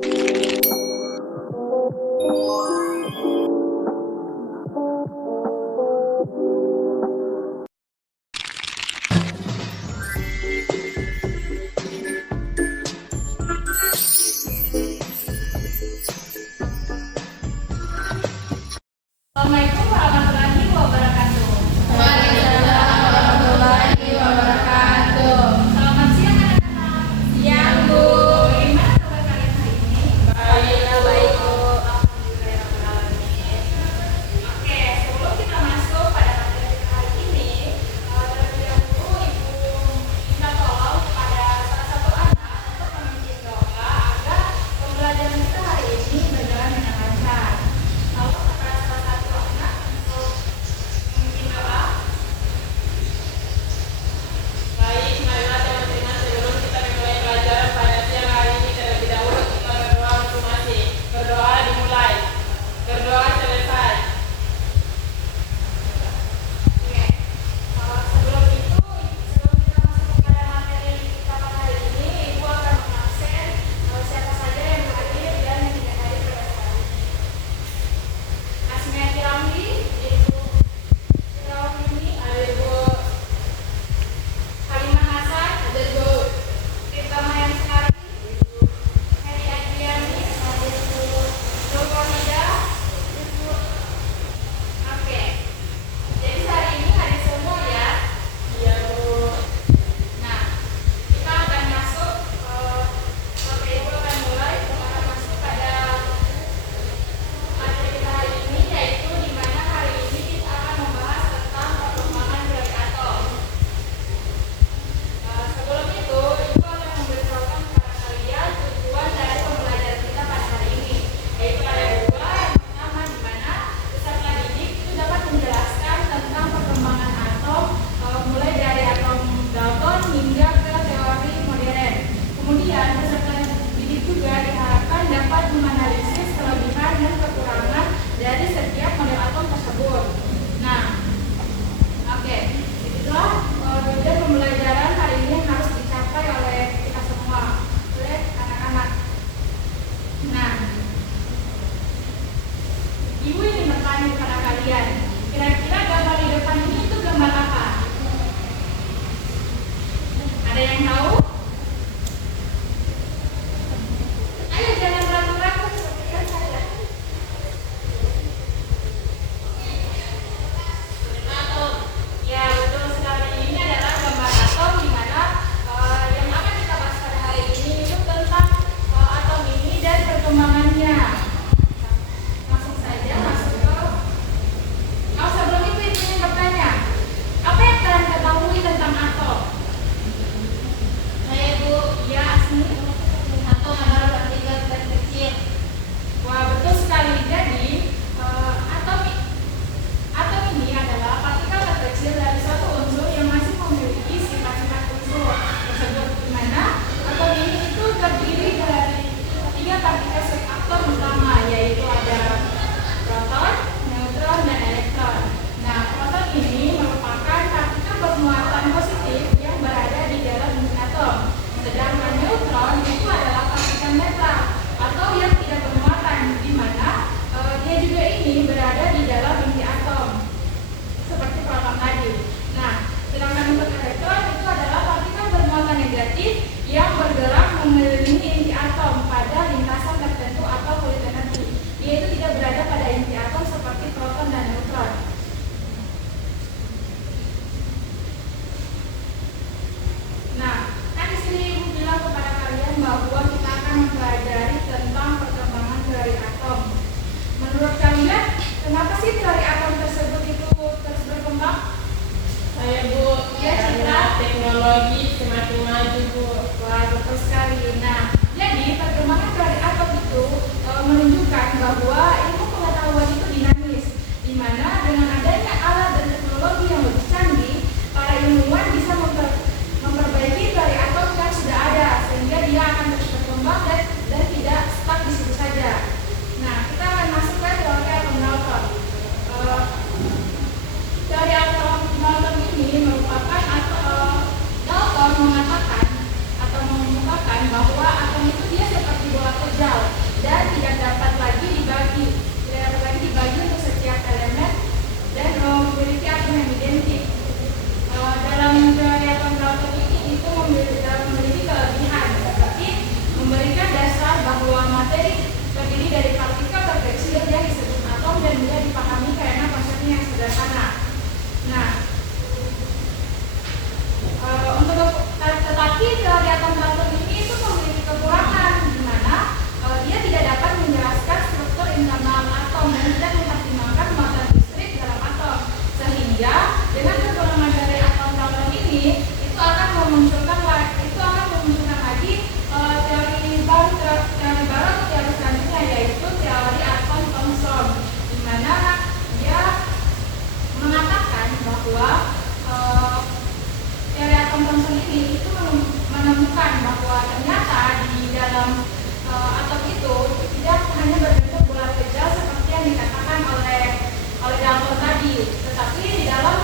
Assalamualaikum warahmatullahi wabarakatuh. Waalaikumsalam warahmatullahi wabarakatuh. Selamat siang anak-anak. Siang, Bu. Bagaimana kabar kalian hari ini? Baik, Bu. Alhamdulillahirrahmanirrahim. Oke, sebelum kita masuk pada materi kita hari ini, terlebih dahulu Ibu minta tolong kepada salah satu anak untuk memimpin doa agar pembelajaran kita hari ini berjalan dengan lancar. Lalu kepada salah satu anak untuk memimpin doa. Baik, marilah teman-teman sebelum kita memulai pelajaran pada siang hari ini terlebih dahulu kita berdoa untuk masih. Berdoa dimulai. Berdoa selesai. Oke, sebelum itu, sebelum kita masuk kepada materi kita pada hari ini, Ibu akan mengabsen siapa saja yang hadir dan yang tidak hadir pada saat ini. Asmiati Ramli, Ibu Firawini, Ada Ibu. Halimah Hasan, Ada Ibu. Tirta Mayang Sekari, Heri Adriani, Nur Kornida. Oke, jadi hari ini hadir semua ya. Iya, Bu. Nah, kita akan masuk Bapak Ibu akan mulai akan masuk pada materi kita hari ini, yaitu di mana hari ini kita akan membahas tentang perkembangan dari atom. Sebelum itu, Ibu akan memberitahukan kepada kalian tujuan dari pembelajaran kita pada hari ini, yaitu ada dua. Yang pertama, di mana peserta didik itu dapat menjelaskan tentang perkembangan atom, mulai dari atom Dalton hingga ke teori modern. Kemudian peserta didik juga diharapkan dapat menganalisis kelebihan dan kekurangan dari setiap model atom tersebut. Nah, oke, itulah tujuan pembelajaran hari ini yang harus dicapai oleh kita semua, oleh anak-anak. Nah, Ibu ini bertanya kepada kalian, kira-kira gambar di depan ini itu gambar apa? Ada yang tahu? Ayo jangan ragu-ragu seperti saya. Atom. Ya, betul sekali. Ini adalah gambar atom di mana yang akan kita bahas pada hari ini itu tentang atom ini dan perkembangannya. Langsung saja masuk ke. Sebelum itu Ibu ingin bertanya, apa yang kalian ketahui tentang atom? Saya, Bu. Ya, Asmi. Atom adalah partikel terkecil. Wah, betul sekali. Jadi, atom ini adalah partikel terkecil dari suatu unsur yang masih memiliki sifat-sifat unsur tersebut, di mana atom ini itu terdiri dari tiga partikel subatom utama, yaitu ada proton, neutron, dan elektron. Nah, proton ini merupakan partikel bermuatan positif yang berada di dalam inti atom. Sedangkan neutron itu adalah partikel netral atau yang tidak bermuatan, di mana dia juga ini berada di dalam inti atom seperti proton tadi. Nah, sedangkan untuk elektron itu adalah partikel bermuatan negatif yang bergerak mengelilingi inti atom pada lintasan tertentu atau fluid energi. Dia itu tidak berada pada inti atom seperti proton dan neutron. Nah, kan di sini Ibu bilang kepada kalian bahwa kita akan mempelajari tentang perkembangan teori atom. Menurut kalian, kenapa sih teori atom tersebut itu terus berkembang? Saya, Bu. Ya, Karena teknologi semakin maju, Bu. Wah, betul sekali. Nah, jadi perkembangan teori atom itu menunjukkan bahwa ilmu pengetahuan itu dinamis, di mana dengan adanya alat dan teknologi yang lebih canggih, para ilmuwan bisa memperbaiki teori atom yang sudah ada, sehingga dia akan terus berkembang dan tidak stuck di situ saja. Nah, kita akan masuk ke teori atom Dalton. Teori atom Dalton ini merupakan Dalton mengatakan atau mengemukakan bahwa atom itu dia seperti materi terdiri dari partikel terkecil yang disebut atom dan mudah dipahami karena konsepnya yang sederhana. Nah, tetapi teori atom ini itu memiliki kekurangan di mana dia tidak dapat menjelaskan struktur internal atom dan tidak mempertimbangkan muatan listrik dalam atom, sehingga dengan kekurangan dari atom ini itu akan memunculkan lagi teori baru atau teori selanjutnya, yaitu teori atom Thomson, di mana dia mengatakan bahwa teori atom Thomson ini itu menemukan bahwa ternyata di dalam atom itu tidak hanya berbentuk bulat kecil seperti yang dikatakan oleh Dalton tadi, tetapi di dalam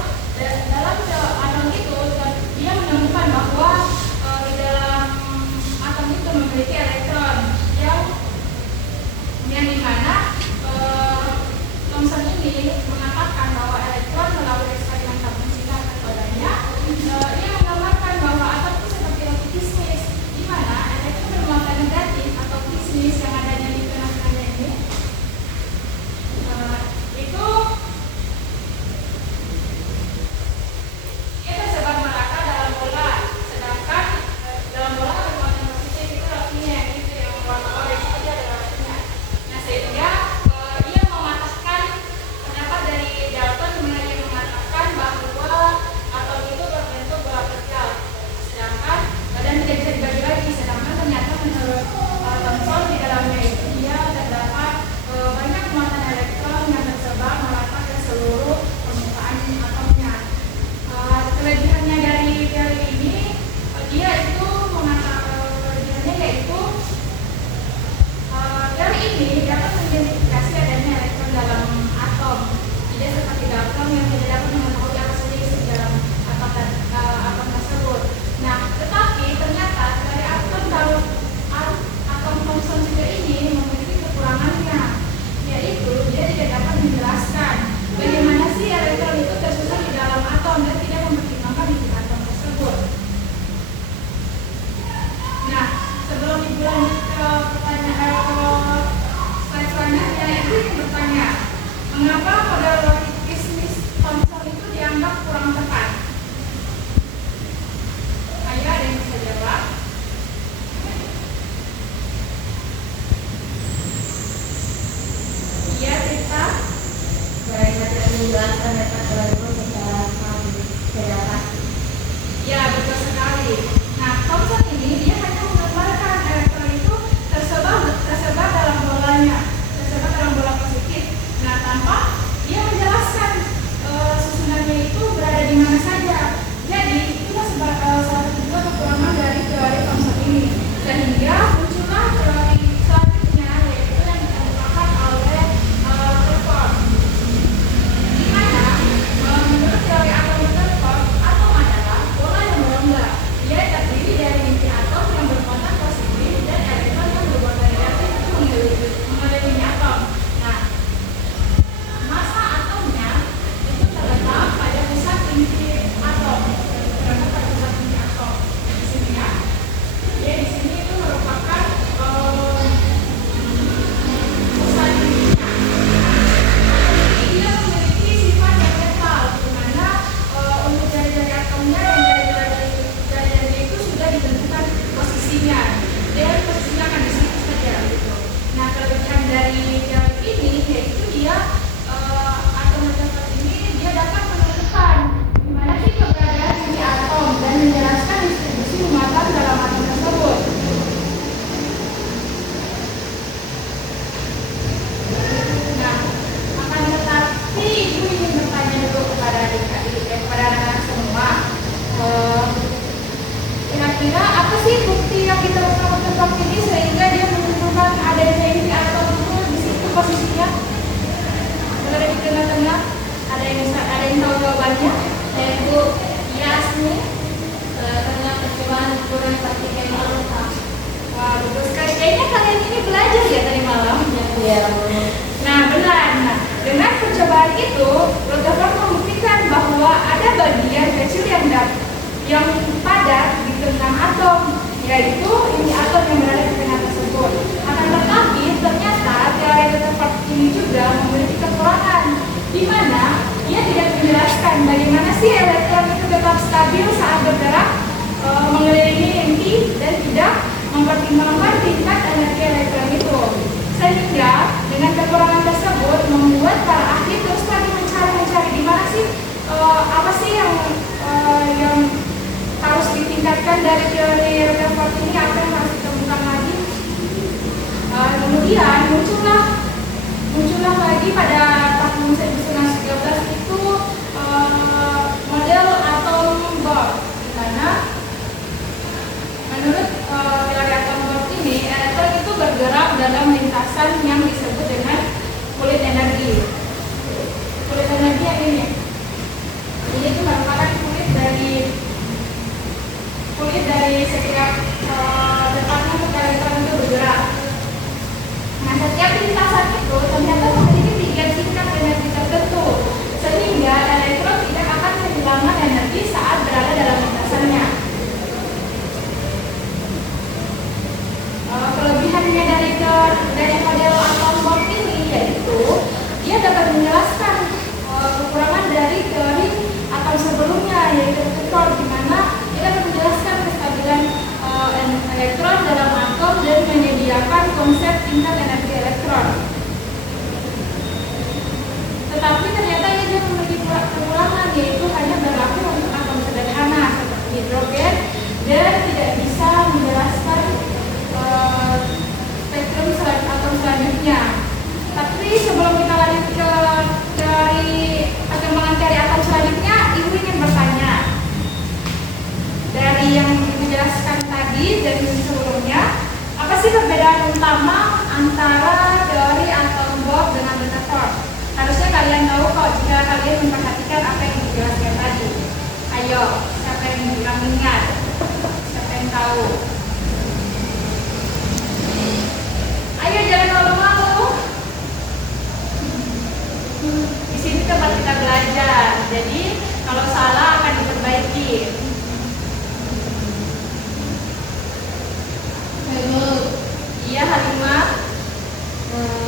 atom itu dia menemukan bahwa di dalam atom itu memiliki elektron yang dimana Thomson ini mengatakan bahwa elektron melalui eksperimen tabung singkat padanya ia menggambarkan bahwa atom itu seperti roti kismis, di mana elektron bermuatan negatif atau kismis yang adanya di tengah-tengahnya ini itu tersebar merata dalam bola, sedangkan dalam bola bermuatan positif itu rotinya gitu yang warna orange itu dia adalah rotinya. Nah, sehingga ia mematahkan pendapat dari Dalton di mana ia mengatakan bahwa atom itu berbentuk bola kecil, sedangkan dan tidak bisa dibagi lagi. Sedangkan ternyata menurut Thomson di dalamnya itu dia terdapat banyak muatan elektron yang tersebar merata ke seluruh permukaan atomnya. Kelebihannya dari teori ini dia itu kelebihannya yaitu teori ini dapat mengidentifikasi adanya elektron dalam atom, tidak seperti Dalton yang tidak dapat mengetahui apa saja isi dalam atom tersebut. Nah, tetapi ternyata dari atom Thomson juga ini memiliki kekurangannya, yaitu dia tidak dapat menjelaskan bagaimana sih elektron itu tersusun di dalam atom dan tidak mempertimbangkan isi atom tersebut. Nah, sebelum dilanjut ke pertanyaan slide selanjutnya, itu yang bertanya, mengapa model roti kismis Thomson itu dianggap kurang tepat? Ayo, ada yang bisa jawab? Iya, Rita. Baik, nanti akan menjelaskan dapat teori secara jelas. Ya, betul sekali. Nah, Thomson ini dia hanya menggambarkan elektron itu tersebar dalam bolanya, tersebar dalam bola positif. Nah, tanpa dia menjelaskan susunannya itu berada di mana saja. Jadi, itulah salah satu kekurangan dari teori Thomson ini. Sehingga muncullah teori selanjutnya, yaitu yang dikemukakan oleh Rutherford. Di mana menurut teori atom Rutherford, atom adalah bola yang berongga. Dia terdiri dari inti atom yang bermuatan positif dan elektron yang bermuatan negatif itu mengelilingi atom. Nah, massa atomnya itu terletak pada pusat inti atom. Terletak pada pusat inti atom. Di sini ya. Dia di sini itu merupakan pusat intinya. Jadi dia memiliki sifat yang netral, di mana untuk jari-jari atomnya dan jari-jari itu sudah ditentukan posisinya. Dia posisinya akan di situ saja gitu. Nah, kelebihan dari teori ini yaitu dia atom Rutherford ini dia dapat menentukan di mana sih keberadaan inti atom dan menjelaskan distribusi muatan dalam atom tersebut. Nah, akan tetapi ibu ingin bertanya dulu kepada adik-adik kepada anak-anak semua. Kira-kira apa sih bukti yang kita lakukan ini sehingga dia menentukan adanya inti atom itu di situ posisinya? Berada di tengah-tengah. Ada yang tahu jawabannya? Saya Bu Yasmi. karena percobaan ukuran partikel alfa. Wah, bagus sekali. Kayaknya kalian ini belajar ya tadi malam. Ya, Nah, benar. Nah, dengan percobaan itu, Rutherford membuktikan bahwa ada bagian kecil yang padat di tengah atom, yaitu inti atom yang berada di tengah tersebut. Akan tetapi mempertimbangkan tingkat energi elektron itu. Sehingga dengan kekurangan tersebut membuat para ahli terus lagi mencari di mana sih apa sih yang harus ditingkatkan dari teori Rutherford ini, apa yang harus ditemukan lagi. Kemudian muncullah lagi pada tahun 1913 itu model atom Bohr, di mana menurut teori atom Bohr ini elektron itu bergerak dalam lintasan yang disebut dengan kulit energi. Kulit energi yang ini itu merupakan kulit dari setiap tempatnya elektron itu bergerak. Nah, setiap lintasan itu ternyata memiliki 3 tingkat energi tertentu, sehingga elektron tidak akan kehilangan energi saat berada dalam lintasannya. Kelebihannya dari model atom Bohr ini yaitu dia dapat menjelaskan kekurangan dari teori atom sebelumnya, yaitu Rutherford, di mana dia dapat menjelaskan kestabilan elektron dalam atom dan menyediakan konsep tingkat energi elektron. Tetapi ternyata ia juga memiliki kekurangan, yaitu hanya berlaku untuk atom sederhana seperti hidrogen dan tidak bisa menjelaskan spektrum atom selanjutnya. Tapi sebelum kita lanjut ke perkembangan teori atom selanjutnya, Ibu ingin bertanya, dari yang dijelaskan tadi dan sebelumnya, apa sih perbedaan utama antara teori atom Bohr dengan Rutherford? Harusnya kalian tahu kok jika kalian memperhatikan apa yang dijelaskan tadi. Ayo, siapa yang bilang ingat? Siapa yang tahu? Ayo, jangan malu-malu. Di sini tempat kita belajar. Jadi kalau salah akan diperbaiki. Halo. Iya, Halimah.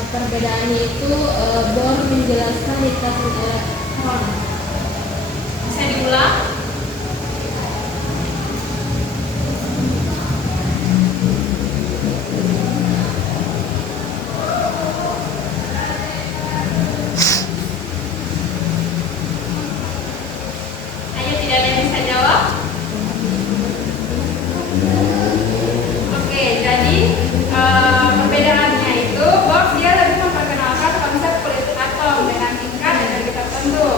Perbedaannya itu Bohr menjelaskan lintasan elektron. Bisa diulang? Ayo, tidak ada yang bisa jawab? Oke, jadi perbedaannya itu Bohr dia lebih memperkenalkan konsep kulit atom dengan tingkat energi tertentu.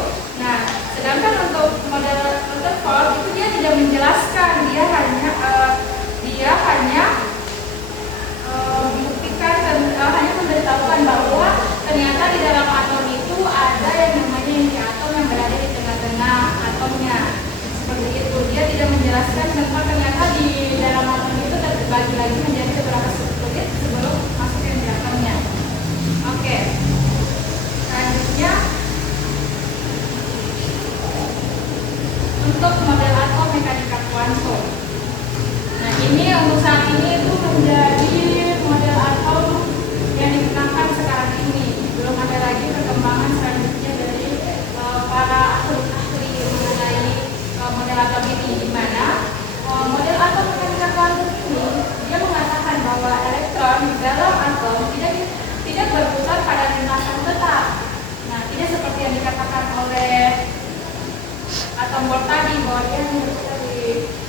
Nah, sedangkan untuk model Rutherford itu dia tidak menjelaskan, dia hanya membuktikan dan hanya memberitahukan bahwa ternyata di dalam atom itu ada yang namanya inti atom yang berada di tengah-tengah atomnya. Seperti itu, dia tidak menjelaskan tentang ternyata di dalam atom itu terbagi lagi menjadi beberapa subkulit sebelum masuk ke atomnya. Oke. Selanjutnya untuk model atom mekanika kuantum. Nah, ini untuk saat ini itu menjadi model atom yang digunakan sekarang ini. Belum ada lagi perkembangan selanjutnya dari para ahli mengenai model atom ini, di mana model atom mekanika kuantum ini dia mengatakan bahwa elektron di dalam atom tidak berputar pada lintasan tetap. Nah, tidak seperti yang dikatakan oleh atom Bohr tadi bahwa dia berputar di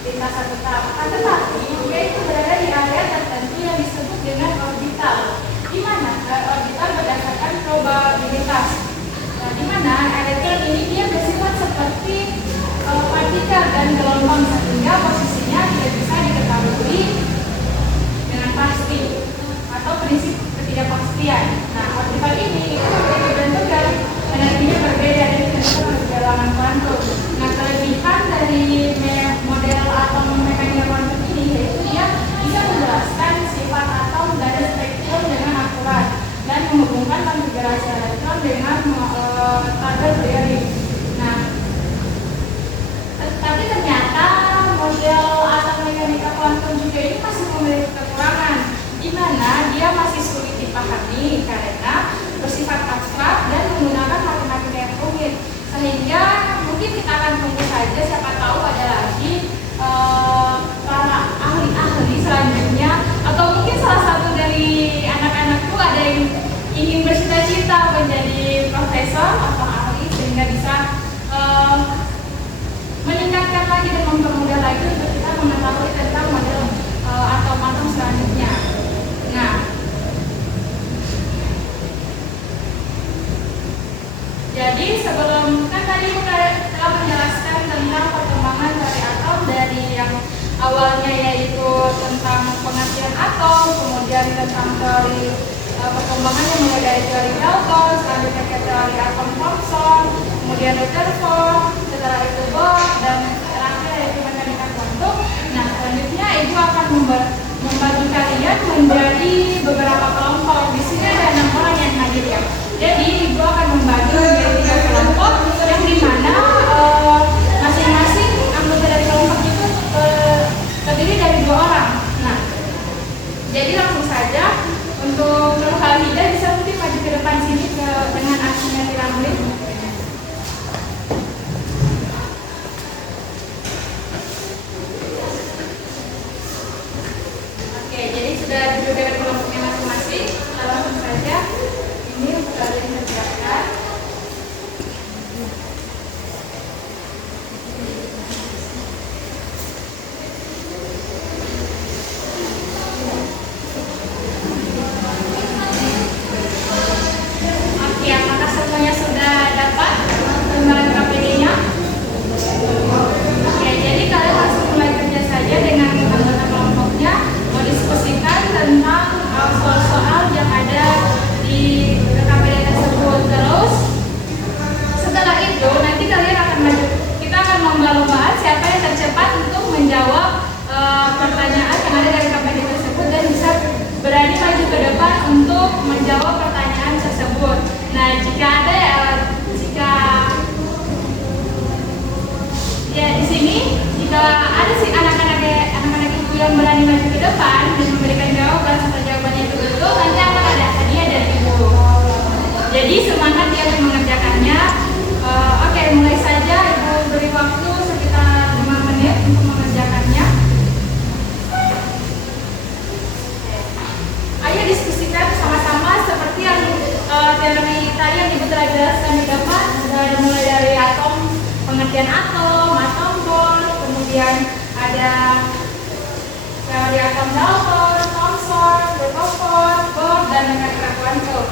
lintasan tetap. Tetapi dia itu berada di area tertentu yang disebut dengan orbital, di mana orbital berdasarkan probabilitas. Nah, di mana elektron ini dia bersifat seperti partikel dan gelombang, sehingga posisinya tidak bisa diketahui dengan pasti atau prinsip ketidakpastian. Nah, orbital ini itu berbentuk dari energinya berbeda dan disebut perjalanan kuantum. Nah, kelebihan dari model atom mekanika kuantum ini yaitu dia bisa menjelaskan sifat atom dan spektrum dengan akurat dan menghubungkan konfigurasi elektron dengan target teori. Nah, tapi ternyata model atom mekanika kuantum juga ini masih memiliki kekurangan, di mana dia masih sulit dipahami karena bersifat abstrak dan menggunakan matematika yang rumit. Sehingga mungkin kita akan tunggu saja, siapa tahu ada lagi para ahli-ahli selanjutnya ingin bercita-cita menjadi profesor atau ahli sehingga bisa meningkatkan lagi dan mempermudah lagi untuk kita mengetahui tentang model atom-atom selanjutnya. Nah, jadi sebelum kan tadi telah menjelaskan tentang perkembangan teori atom dari yang awalnya yaitu tentang pengertian atom, kemudian tentang teori perkembangannya mulai dari teori Dalton, selanjutnya ke teori atom Thomson, kemudian Rutherford, setelah itu Bohr, dan terakhir yaitu mekanika kuantum. Nah, selanjutnya Ibu akan membagi kalian menjadi beberapa kelompok. Di sini ada 6 orang yang hadir ya. Jadi Ibu akan membagi menjadi 3 kelompok yang dimana masing-masing anggota dari kelompok itu terdiri dari 2 orang. Nah, jadi langsung saja untuk Nur Halidah bisa mungkin maju ke depan sini dengan aksinya Tiramulid. Oke, jadi sudah duduk dengan kelompoknya masing-masing. Langsung saja ini untuk kalian kerjakan. Berani maju ke depan untuk menjawab pertanyaan tersebut. Nah, jika di sini jika ada si anak-anak ibu yang berani maju ke depan dan memberikan jawaban atau jawabannya itu betul, nanti akan ada hadiah dari ibu. Jadi semangat ya mengerjakannya. Oke, mulai saja ibu beri waktu sekitar 5 menit untuk mengerjakannya. Ayo diskusikan sama-sama seperti yang teori tadi yang Ibu telah jelaskan di depan. Ada mulai dari atom, pengertian atom Bohr, kemudian ada teori atom Dalton, Thomson, Rutherford, Bohr, dan mekanika kuantum.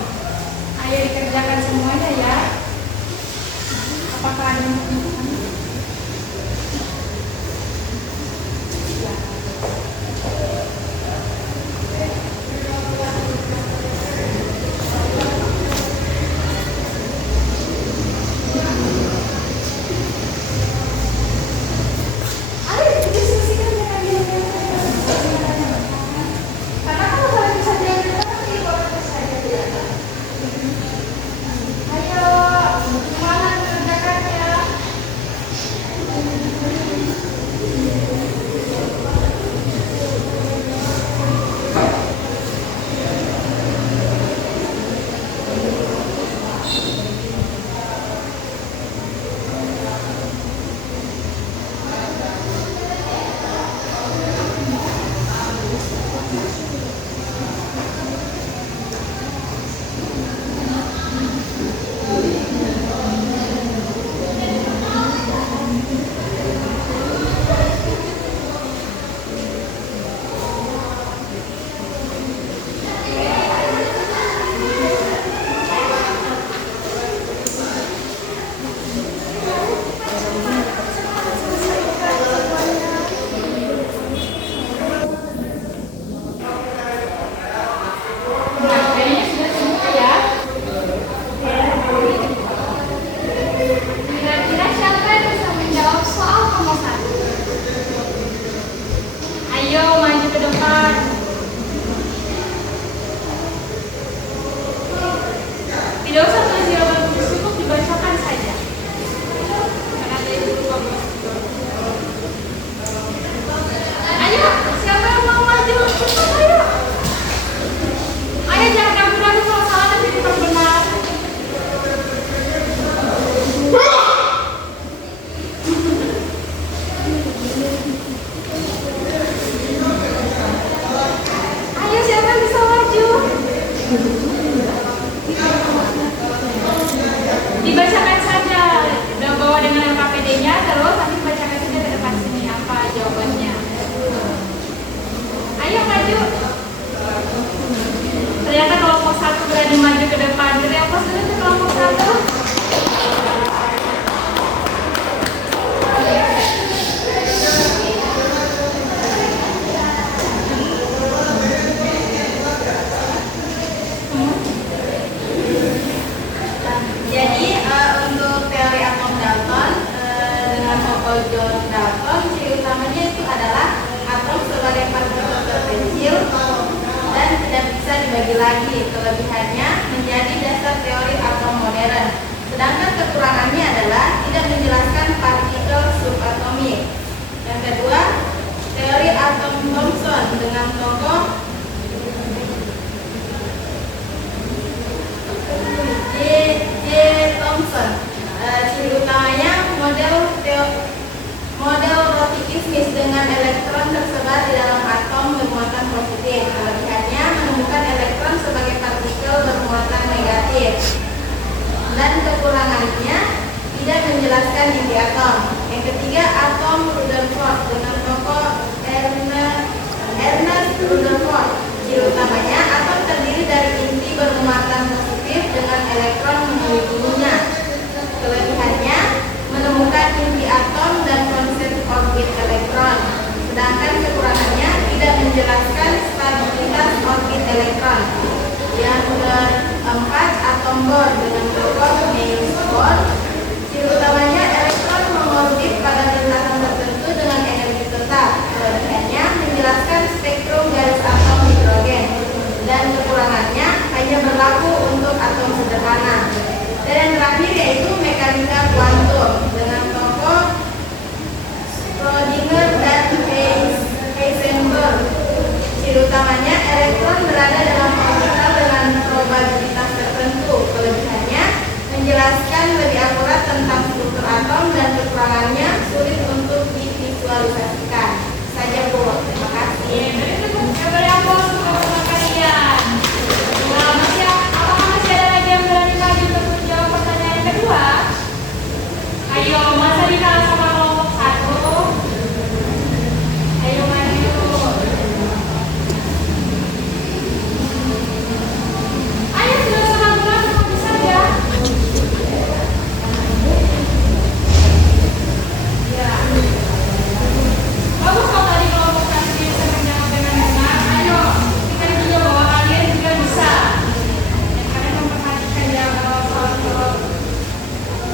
Ayo dikerjakan semuanya ya. Apakah ada yang mau menunjukkan? berani maju ke depan. Dari apa dulu tuh kelompok satu? Jadi untuk teori atom Dalton dengan tokoh John Dalton, ciri utamanya itu adalah atom sebagai partikel terkecil dan tidak bisa dibagi lagi. Kelebihannya menjadi dasar teori atom modern. Sedangkan kekurangannya adalah tidak menjelaskan partikel subatomik. Yang kedua, teori atom Thomson dengan tokoh J. Thomson. Ciri utamanya model rotikismis dengan elektron tersebar di dalam atom bermuatan positif. Kelebihannya menemukan elektron sebagai partikel bermuatan negatif. Dan kekurangannya tidak menjelaskan inti atom. Yang ketiga, atom Rutherford dengan tokoh Ernest Rutherford. Ciri utamanya atom terdiri dari inti bermuatan positif dengan elektron mengelilinginya. Kelebihannya menemukan inti atom dan konsep orbit elektron. Sedangkan kekurangannya tidak menjelaskan stabilitas orbit elektron. Yang keempat, atom Bohr dengan tokoh Niels Bohr. Ciri utamanya elektron mengorbit pada lintasan tertentu dengan energi tetap. Kelebihannya menjelaskan spektrum garis atom hidrogen. Dan kekurangannya hanya berlaku untuk atom sederhana. Dan yang terakhir yaitu mekanika kuantum dengan tokoh Schrödinger dan Heisenberg. Ciri utamanya elektron berada dalam orbital dengan probabilitas tertentu. Kelebihannya menjelaskan lebih akurat tentang struktur atom dan kekurangannya sulit untuk divisualisasikan. Saja Bu, terima kasih. Beri aplaus untuk kalian. Nah, apakah masih ada lagi yang berani maju untuk menjawab pertanyaan yang kedua? Ayo, masa dikalah sama kelompok satu. Ayo maju. Ayo sudah senang-senang maju saja. Ya. Bagus kalau tadi kelompok satu bisa menjawab dengan benar. Ayo, kita tunjuk bahwa kalian juga bisa. Dan kalian memperhatikan ya soal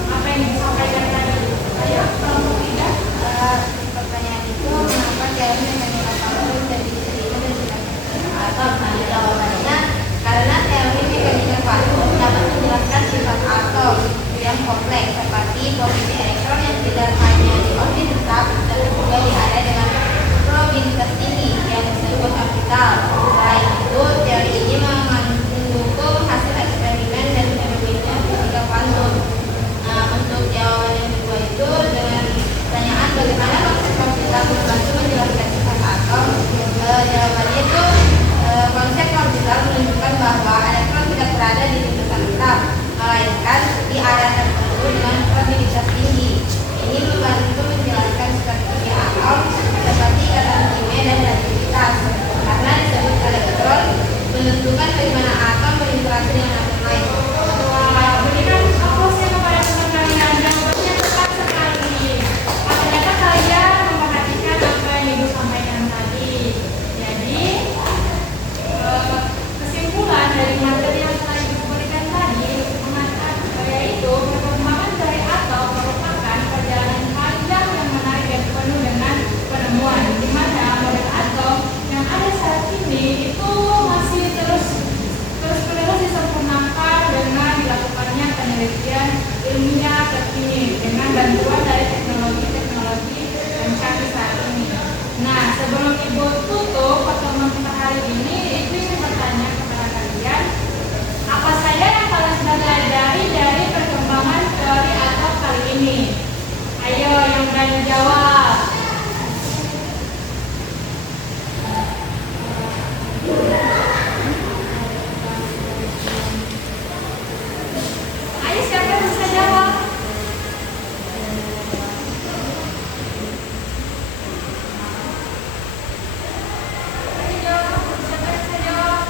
apa yang disampaikan tadi. Ayo, kelompok tiga. Pertanyaan itu kenapa teori mekanika kuantum jadi diterima dan tidak atom? Nah, jawabannya karena teori mekanika kuantum dapat menjelaskan sifat atom yang kompleks seperti posisi elektron yang tidak hanya di orbit tetap tapi juga ada dengan probabilitas tinggi yang disebut orbital. Selain itu, teori ini mendukung hasil eksperimen dan fenomena fisika kuantum. Nah, untuk jawaban yang kedua itu dengan pertanyaan bagaimana konsep orbital membantu menjelaskan sifat atom. Jawabannya itu konsep orbital menunjukkan bahwa elektron tidak berada di lintasan tetap, melainkan di area tertentu dengan probabilitas tinggi. Ini membantu menjelaskan strategi atom seperti ikatan kimia dan reaktivitas, karena disebut elektron menentukan bagaimana atom berinteraksi dengan atom lain. Wah, berikan aplausnya kepada teman kalian. Jawabannya tepat sekali. Ternyata kalian memperhatikan apa yang Ibu sampaikan tadi. Jadi, kesimpulan dari materi yang telah Ibu berikan tadi yaitu perkembangan dari atom merupakan perjalanan panjang yang menarik dan penuh dengan penemuan, di mana model atom yang ada saat ini itu masih terus-menerus disempurnakan dengan dilakukannya penelitian ilmiah terkini dengan bantuan dari teknologi yang canggih saat ini. Nah, sebelum Ibu tutup pertemuan kita hari ini, Ibu ingin bertanya kepada kalian, apa saja yang kalian sudah pelajari dari perkembangan teori atom kali ini? Ayo, yang berani jawab. Ayo, siapa yang bisa jawab? Ayo jawab, siapa yang bisa jawab?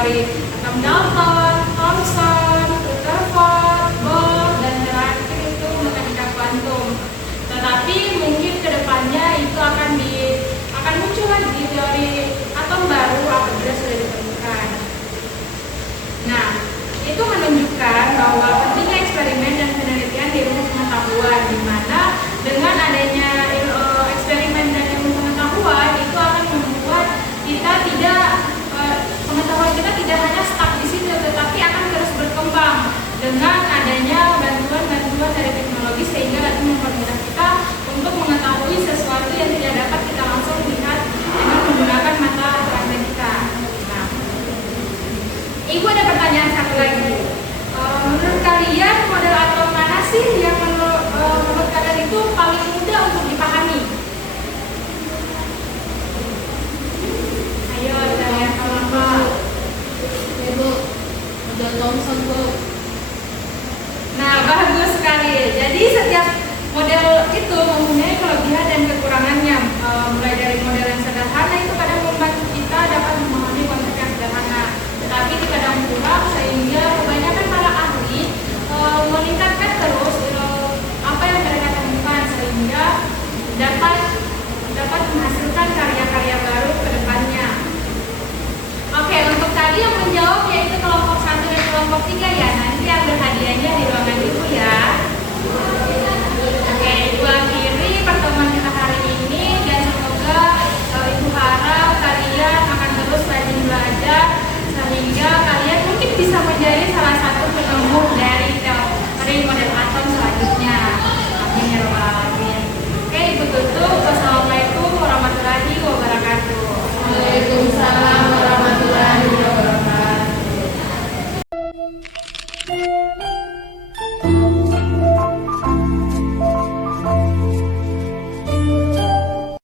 teori atom Dalton, Thomson, Rutherford, Bohr, dan terakhir itu mekanika kuantum. Tetapi mungkin kedepannya itu akan muncul lagi teori atom baru apabila sudah ditemukan. Nah, itu menunjukkan bahwa pentingnya eksperimen dan penelitian di ilmu pengetahuan, di mana dengan adanya eksperimen dan ilmu pengetahuan itu akan membuat kita pengetahuan kita tidak hanya stuck di situ, tetapi akan terus berkembang dengan adanya bantuan-bantuan dari teknologi, sehingga dapat mempermudah kita untuk mengetahui sesuatu yang tidak dapat kita langsung lihat dengan menggunakan mata telanjang kita. Nah, Ibu ada pertanyaan satu lagi. Menurut kalian model atom mana sih yang menurut kalian itu paling mudah untuk dipahami? Ayo kalian apa? Ibu, model Thomson, Bu. Nah, bagus sekali. Jadi setiap model itu mempunyai kelebihan dan kekurangannya. Mulai dari model yang sederhana itu kadang membantu kita dapat memahami konsep yang sederhana, tetapi kadang kurang, sehingga kebanyakan para ahli meningkatkan terus apa yang mereka temukan, sehingga dapat menghasilkan karya-karya baru ke depannya. Oke, untuk tadi yang menjawab yaitu kelompok 1 dan kelompok 3 ya. Nanti ambil hadiahnya di ruangan Ibu ya. Oke, Ibu akhiri pertemuan kita hari ini, dan semoga Ibu harap kalian akan terus rajin belajar sehingga kalian mungkin bisa menjadi salah satu penemu dari teori model atom selanjutnya. Amin ya rabbal alamin. Oke, Ibu tutup. Wassalamualaikum warahmatullahi wabarakatuh. Waalaikumsalam warahmatullahi wabarakatuh.